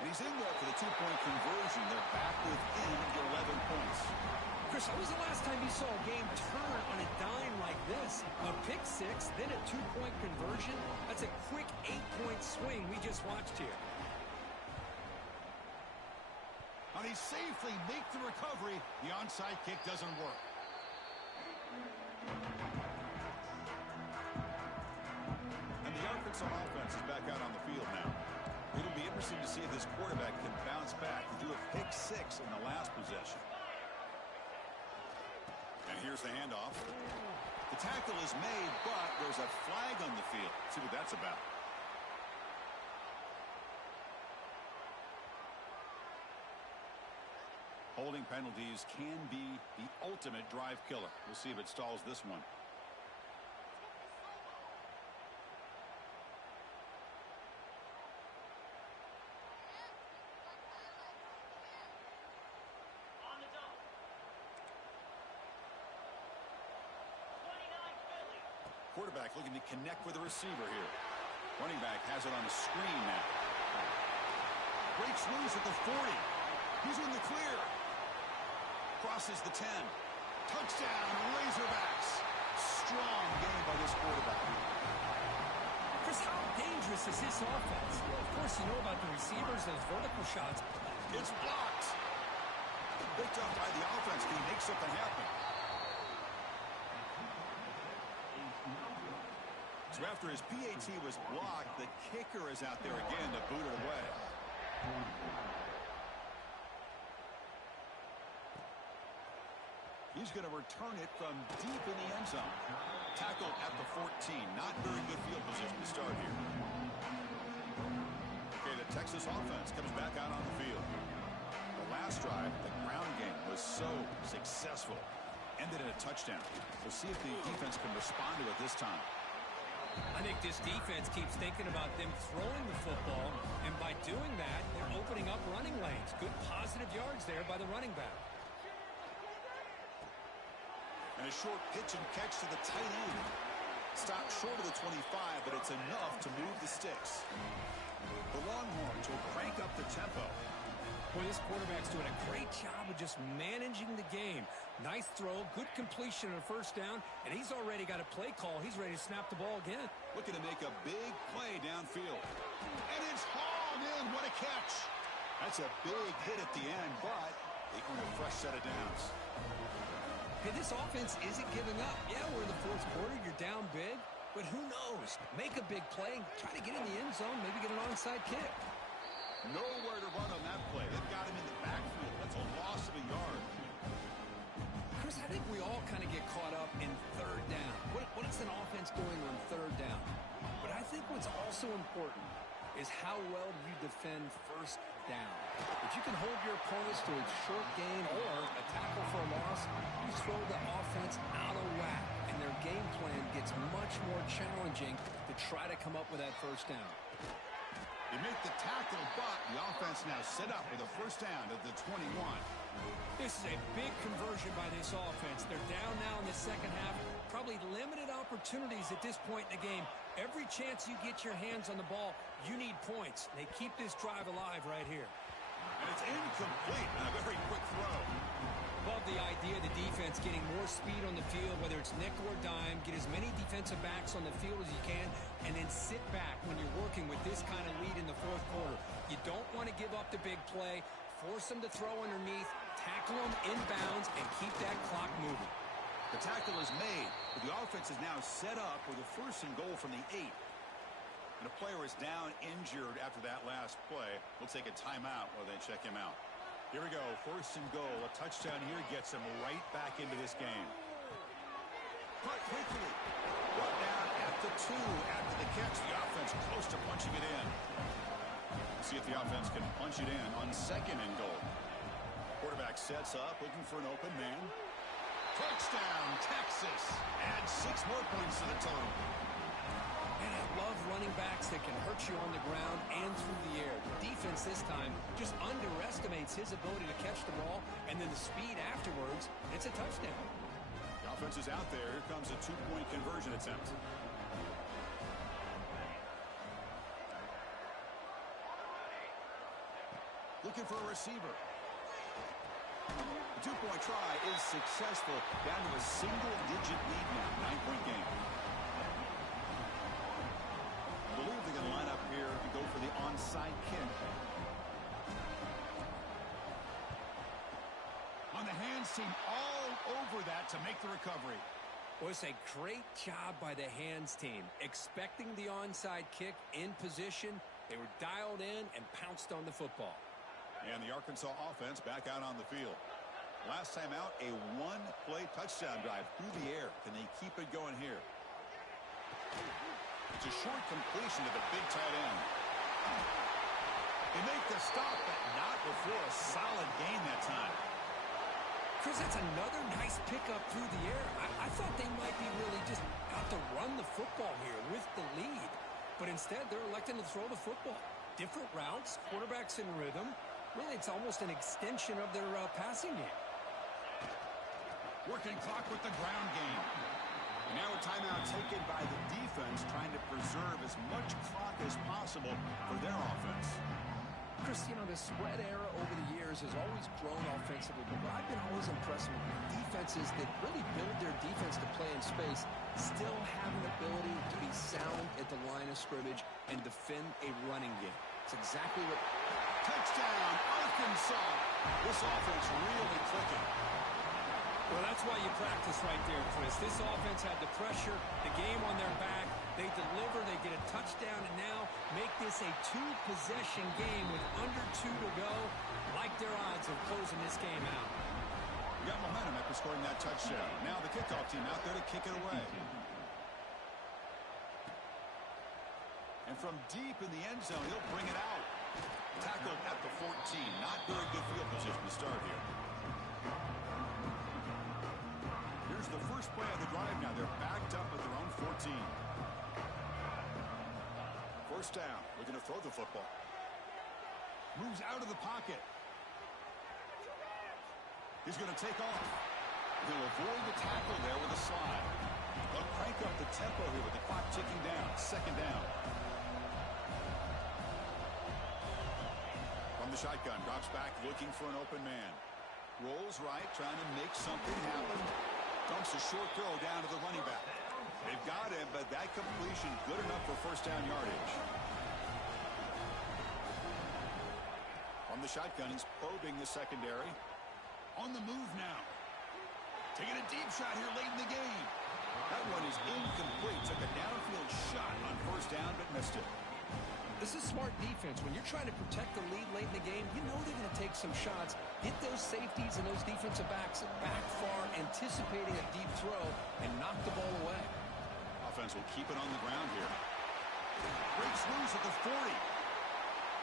And he's in there for the 2-point conversion. They're back within 11 points. Chris, when was the last time you saw a game turn on a dime like this? A pick 6, then a 2-point conversion. That's a quick 8-point swing we just watched here. And he safely makes the recovery. The onside kick doesn't work. And the Arkansas offense is back out on the field now. It'll be interesting to see if this quarterback can bounce back. He threw a pick 6 in the last possession. And here's the handoff. The tackle is made, but there's a flag on the field. Let's see what that's about. Holding penalties can be the ultimate drive killer. We'll see if it stalls this one. Quarterback looking to connect with the receiver here. Running back has it on the screen now. Breaks loose at the 40. He's in the clear. Crosses the 10. Touchdown, Razorbacks. Strong game by this quarterback. Chris, how dangerous is this offense? Well, of course, you know about the receivers, those vertical shots. It's blocked. Picked up by the offense. Can he make something happen? So after his PAT was blocked, the kicker is out there again to boot it away. He's going to return it from deep in the end zone. Tackled at the 14. Not very good field position to start here. Okay, the Texas offense comes back out on the field. The last drive, the ground game was so successful. Ended in a touchdown. We'll see if the defense can respond to it this time. I think this defense keeps thinking about them throwing the football, and by doing that, they're opening up running lanes. Good positive yards there by the running back. And a short pitch and catch to the tight end. Stopped short of the 25, but it's enough to move the sticks. The Longhorns will crank up the tempo. Boy, this quarterback's doing a great job of just managing the game. Nice throw, good completion on a first down, and he's already got a play call. He's ready to snap the ball again. Looking to make a big play downfield. And it's hauled in. What a catch. That's a big hit at the end, but they earn a fresh set of downs. Hey, this offense isn't giving up. Yeah, we're in the fourth quarter. You're down big, but who knows? Make a big play, try to get in the end zone, maybe get an onside kick. Nowhere to run on that play. They've got him in the backfield. That's a loss of a yard. Chris, I think we all kind of get caught up in third down. What is an offense doing on third down? But I think what's also important is how well you defend first down. If you can hold your opponents to a short gain or a tackle for a loss, you throw the offense out of whack, and their game plan gets much more challenging to try to come up with that first down. They make the tackle, but the offense now set up with a first down at the 21. This is a big conversion by this offense. They're down now in the second half. Probably limited opportunities at this point in the game. Every chance you get your hands on the ball, you need points. They keep this drive alive right here. And it's incomplete on a very quick throw. Love the idea of the defense getting more speed on the field, whether it's nickel or dime, get as many defensive backs on the field as you can, and then sit back when you're working with this kind of lead in the fourth quarter. You don't want to give up the big play, force them to throw underneath, tackle them inbounds, and keep that clock moving. The tackle is made, but the offense is now set up with a first and goal from the 8. And a player is down injured after that last play. We'll take a timeout while they check him out. Here we go, first and goal. A touchdown here gets them right back into this game. Caught quickly. Brought down at the 2 after the catch. The offense close to punching it in. See if the offense can punch it in on 2nd and goal. Quarterback sets up, looking for an open man. Touchdown, Texas. Add 6 more points to the total. And I love running backs that can hurt you on the ground and through the air. The defense this time just underestimates his ability to catch the ball, and then the speed afterwards, it's a touchdown. The offense is out there. Here comes a 2-point conversion attempt. Looking for a receiver. The 2-point try is successful. Down to a single-digit lead now. 9-point game. I believe they're going to line up here to go for the onside kick. On the hands team, all over that to make the recovery. Well, it's a great job by the hands team. Expecting the onside kick in position, they were dialed in and pounced on the football. And the Arkansas offense back out on the field. Last time out, a 1-play touchdown drive through the air. Can they keep it going here? It's a short completion to the big tight end. They make the stop, but not before a solid gain that time. Chris, that's another nice pickup through the air. I thought they might be really just out to run the football here with the lead. But instead, they're electing to throw the football. Different routes, quarterbacks in rhythm. Really, it's almost an extension of their passing game. Working clock with the ground game. And now a timeout taken by the defense, trying to preserve as much clock as possible for their offense. Chris, you know, the spread era over the years has always grown offensively, but what I've been always impressed with defenses that really build their defense to play in space still have an ability to be sound at the line of scrimmage and defend a running game. It's exactly what... Touchdown, Arkansas. This offense really clicking. Well, that's why you practice right there, Chris. This offense had the pressure, the game on their back. They deliver, they get a touchdown, and now make this a 2-possession game with under 2 to go. Like their odds of closing this game out. We got momentum after scoring that touchdown. Now the kickoff team out there to kick it away. And from deep in the end zone, he'll bring it out. Tackled at the 14. Not very good field position to start here. Here's the first play of the drive now. They're backed up at their own 14. First down. Looking to throw the football. Moves out of the pocket. He's going to take off. He'll avoid the tackle there with a slide. They'll crank up the tempo here with the clock ticking down. 2nd down. From the shotgun, drops back looking for an open man. Rolls right, trying to make something happen. Dumps a short throw down to the running back. They've got him, but that completion good enough for first down yardage. From the shotgun, he's probing the secondary. On the move now. Taking a deep shot here late in the game. That one is incomplete. Took a downfield shot on first down, but missed it. This is smart defense. When you're trying to protect the lead late in the game, you know they're going to take some shots, get those safeties and those defensive backs back far, anticipating a deep throw, and knock the ball away. Offense will keep it on the ground here. Breaks loose at the 40.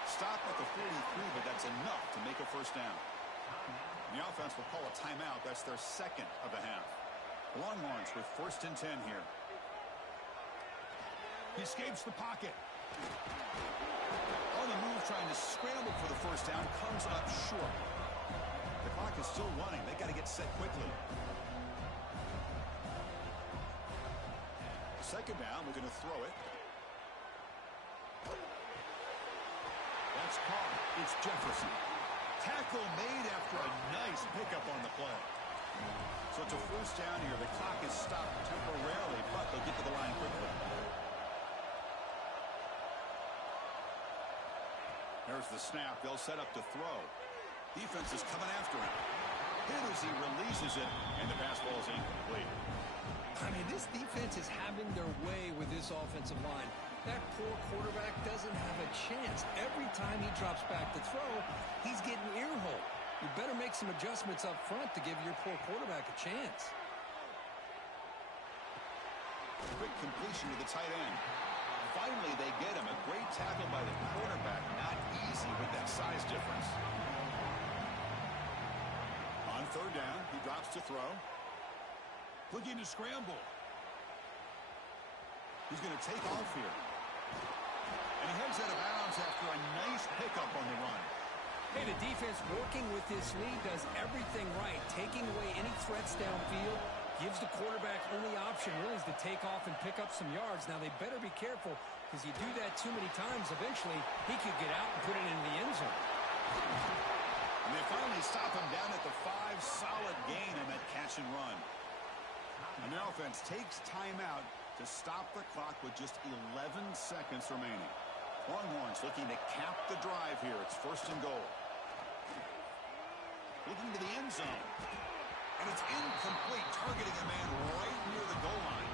Stop at the 43, but that's enough to make a first down. The offense will call a timeout. That's their 2nd of the half. Longhorns with 1st and 10 here. He escapes the pocket. On the move, trying to scramble for the first down, comes up short. The clock is still running. They got to get set quickly. 2nd down, we're going to throw it. That's caught. It's Jefferson. Tackle made after a nice pickup on the play. So it's a first down here. The clock is stopped temporarily, but they'll get to the line quickly. There's the snap. They'll set up to throw. Defense is coming after him. Hit as he releases it, and the pass ball is incomplete. I mean, this defense is having their way with this offensive line. That poor quarterback doesn't have a chance. Every time he drops back to throw, he's getting ear-hole. You better make some adjustments up front to give your poor quarterback a chance. Quick completion to the tight end. Finally, they get him. A great tackle by the quarterback. Not easy with that size difference. On third down, he drops to throw. Looking to scramble. He's going to take off here. And he heads out of bounds after a nice pickup on the run. Hey, the defense working with this lead does everything right. Taking away any threats downfield gives the quarterback only option really is to take off and pick up some yards. Now, they better be careful because you do that too many times, eventually he could get out and put it in the end zone. And they finally stop him down at the 5. Solid gain in that catch and run. And the offense takes timeout to stop the clock with just 11 seconds remaining. Longhorns looking to cap the drive here. It's first and goal. Looking to the end zone. And it's incomplete, targeting a man right near the goal line.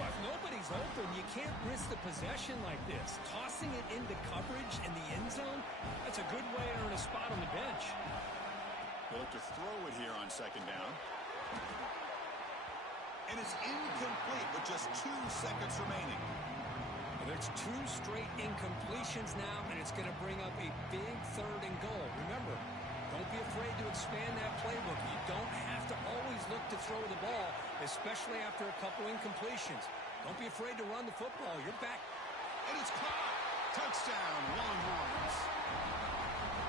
Well, if nobody's open, you can't risk the possession like this. Tossing it into coverage in the end zone, that's a good way to earn a spot on the bench. They'll look to throw it here on second down. And it's incomplete with just 2 seconds remaining. There's 2 straight incompletions now, and it's going to bring up a big third and goal. Remember, don't be afraid to expand that playbook. You don't have to always look to throw the ball, especially after a couple incompletions. Don't be afraid to run the football. You're back. And it's caught. Touchdown, Longhorns.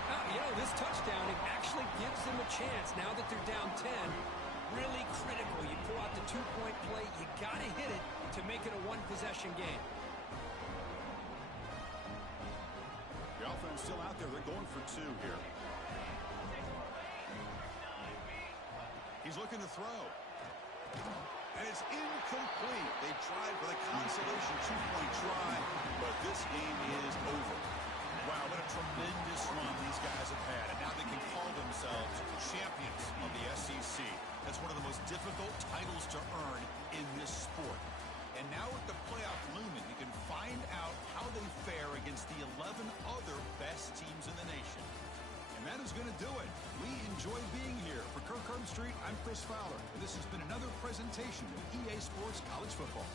Now, you know, this touchdown, it actually gives them a chance now that they're down 10. Really critical. You pull out the 2-point play. You got to hit it to make it a 1-possession game. The offense still out there. They're going for 2 here. He's looking to throw. And it's incomplete. They tried for the consolation 2-point try, but this game is over. Wow, what a tremendous run these guys have had. And now they can call themselves champions of the SEC. That's one of the most difficult titles to earn in this sport. And now with the playoff looming, you can find out how they fare against the 11 other best teams in the nation. And that is going to do it. We enjoy being here. For Kirk Herbstreit, I'm Chris Fowler. And this has been another presentation of EA Sports College Football.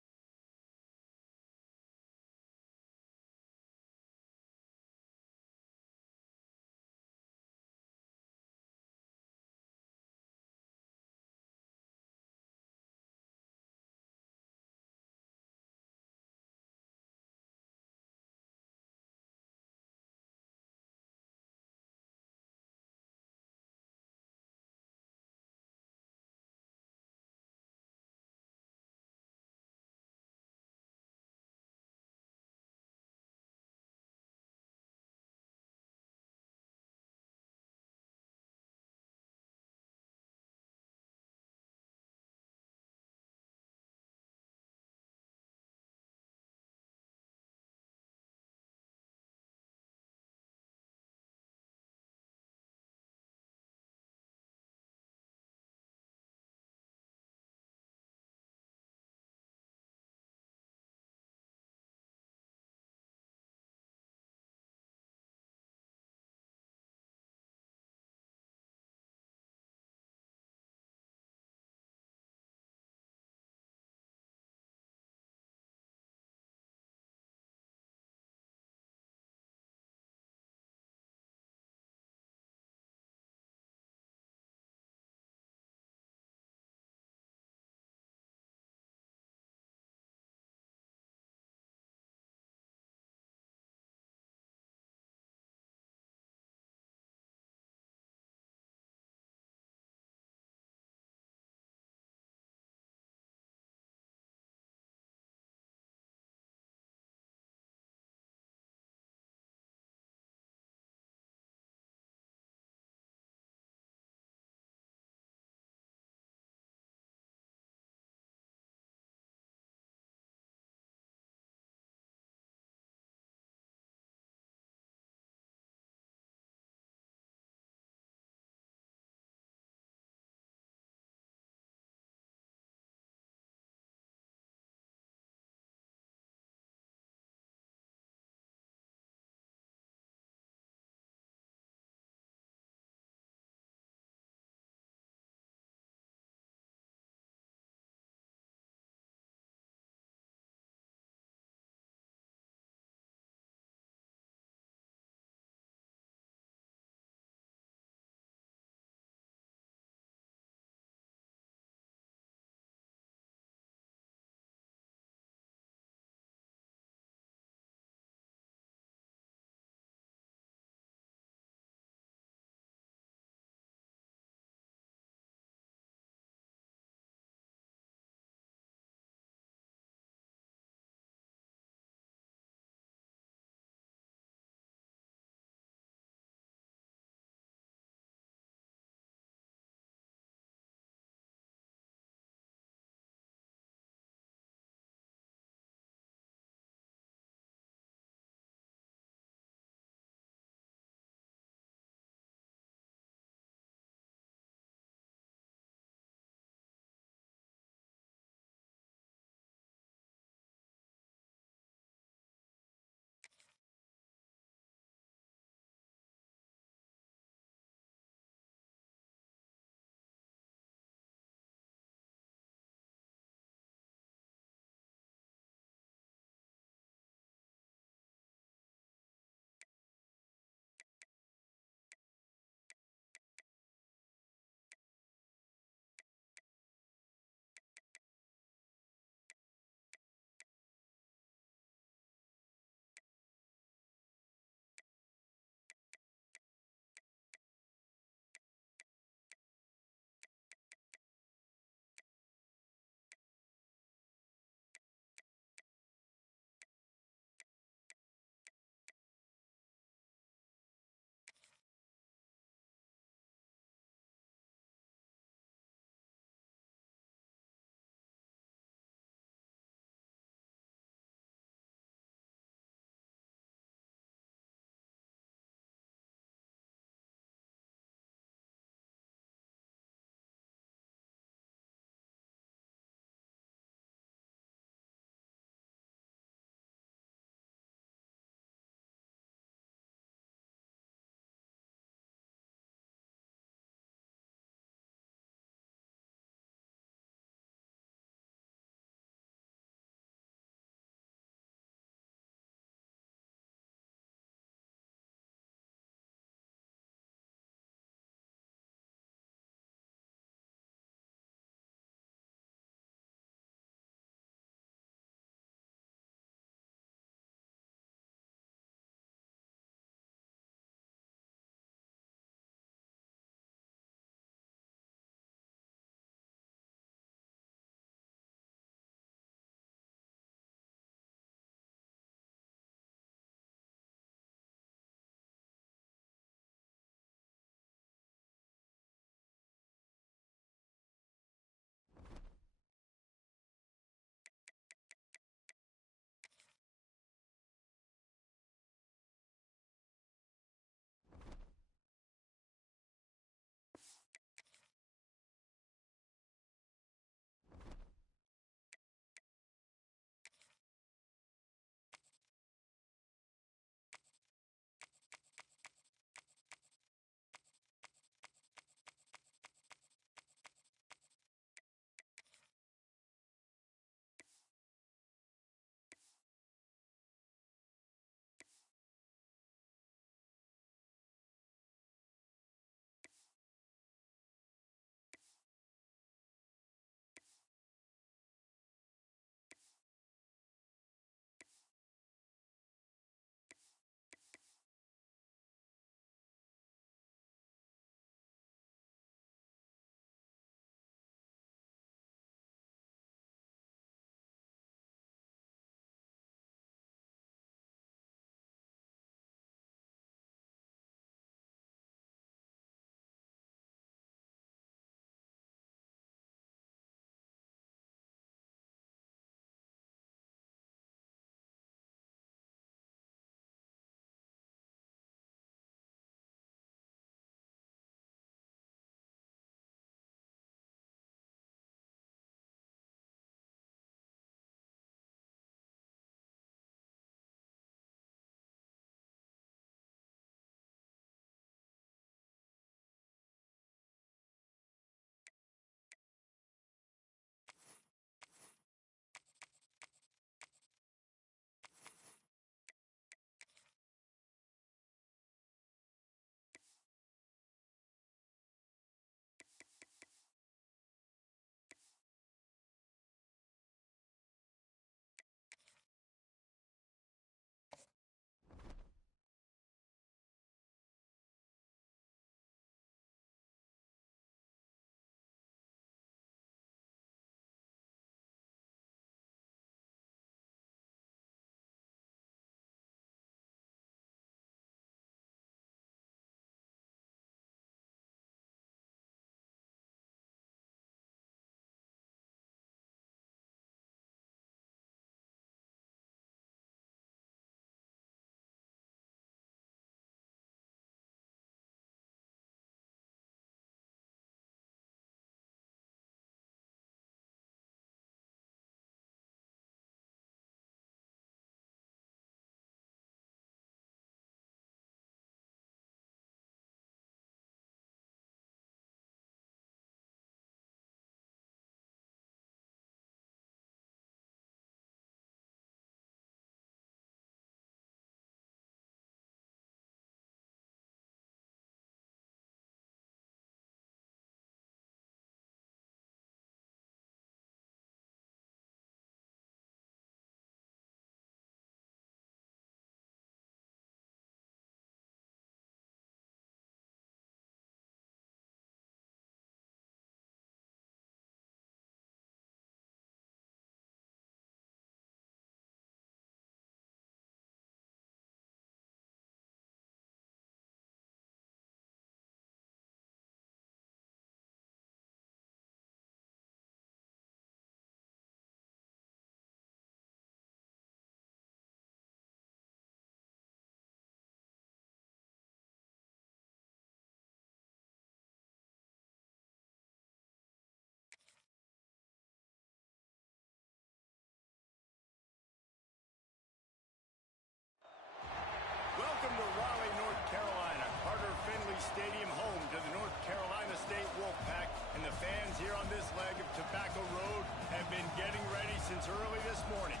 Tobacco Road have been getting ready since early this morning.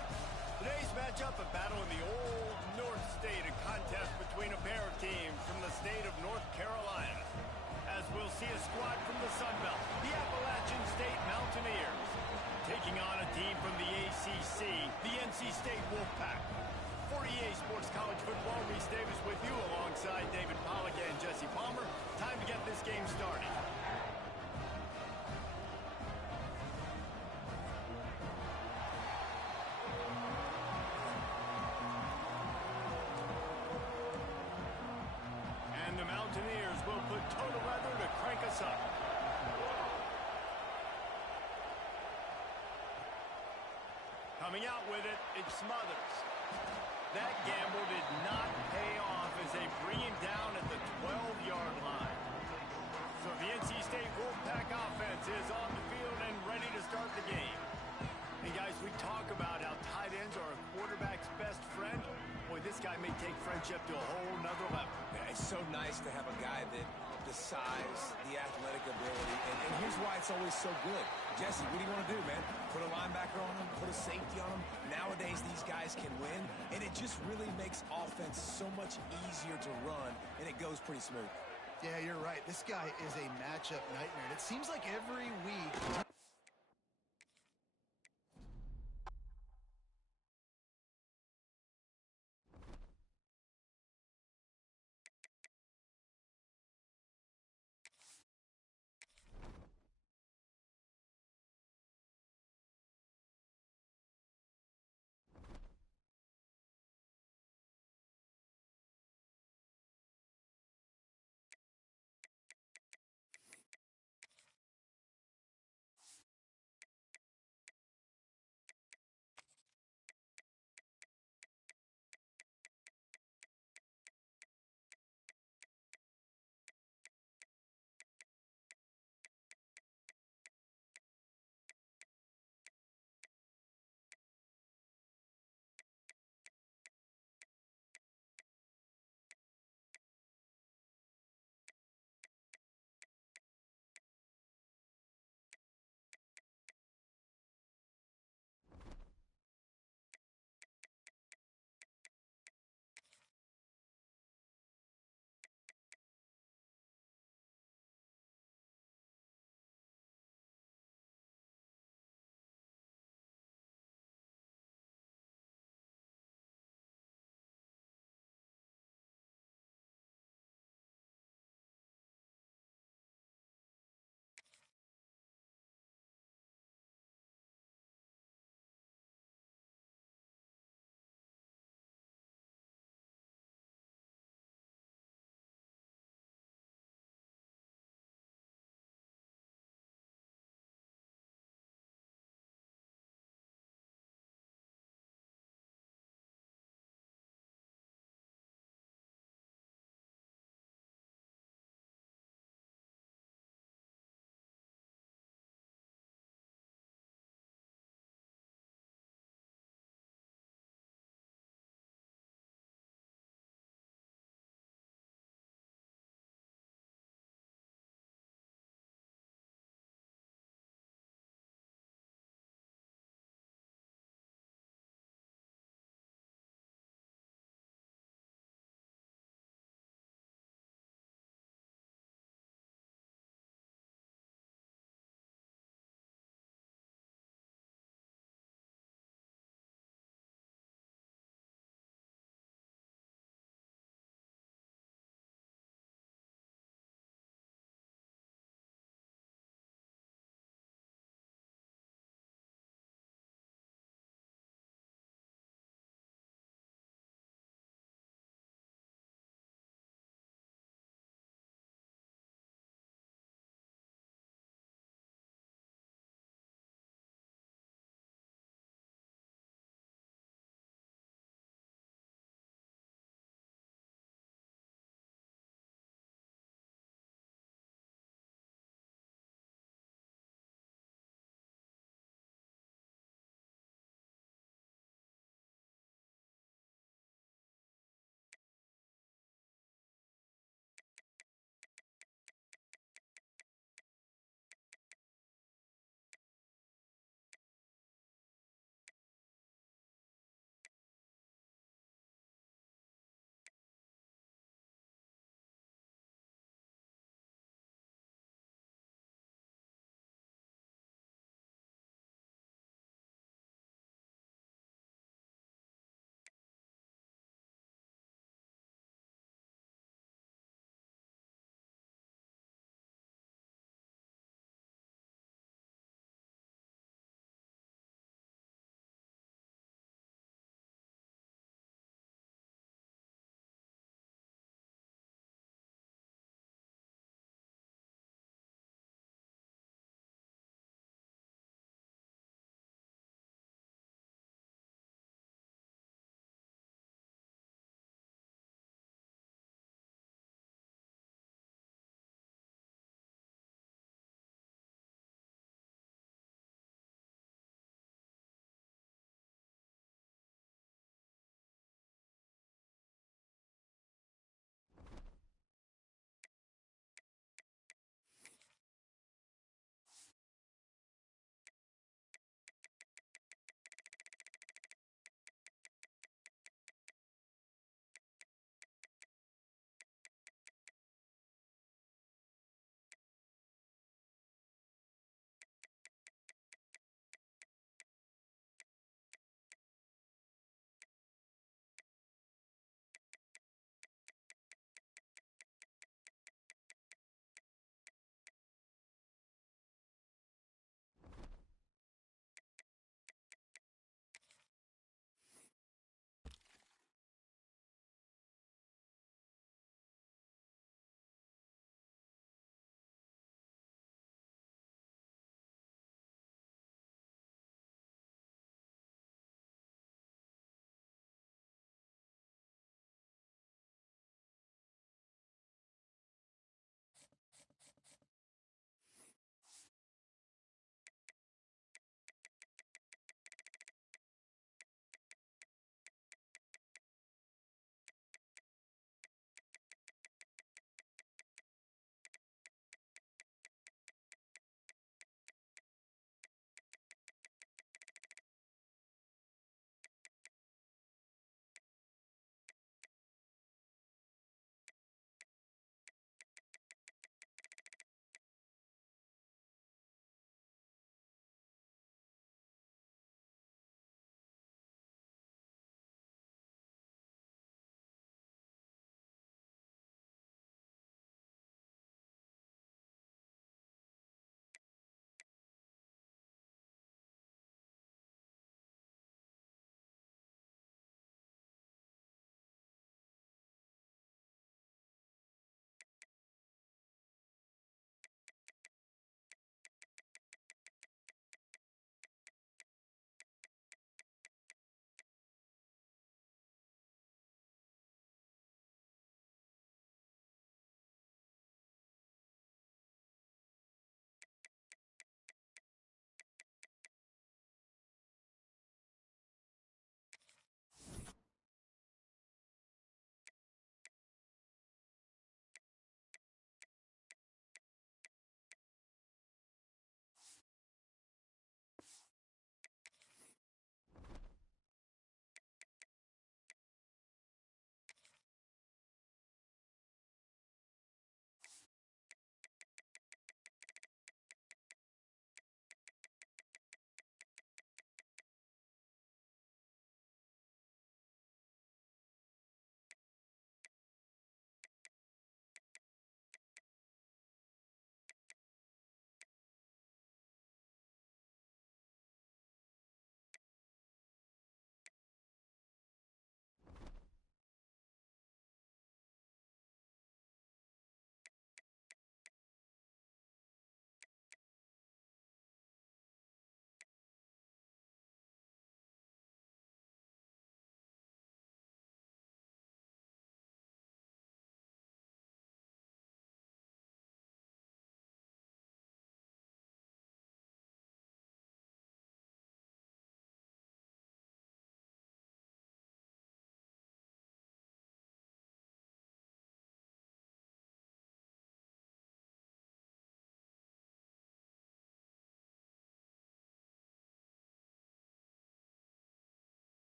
Today's matchup, a battle in the old North State, a contest between a pair of teams from the state of North Carolina. As we'll see a squad from the Sun Belt, the Appalachian State Mountaineers, taking on a team from the ACC, the NC State Wolfpack. For EA Sports College Football, Reese Davis with you alongside David Pollack and Jesse Palmer. Time to get this game started. And the Mountaineers will put total leather to crank us up. Coming out with it, it's Smothers. That gamble did not pay off as they bring him down at the 12-yard line. So the NC State Wolfpack offense is on the field and ready to start the game. Hey, guys, we talk about how tight ends are a quarterback's best friend. Boy, this guy may take friendship to a whole nother level. Yeah, it's so nice to have a guy that the size, the athletic ability, and here's why it's always so good. Jesse, what do you want to do, man? Put a linebacker on him, put a safety on him. Nowadays, these guys can win, and it just really makes offense so much easier to run, and it goes pretty smooth. Yeah, you're right. This guy is a matchup nightmare. And it seems like every week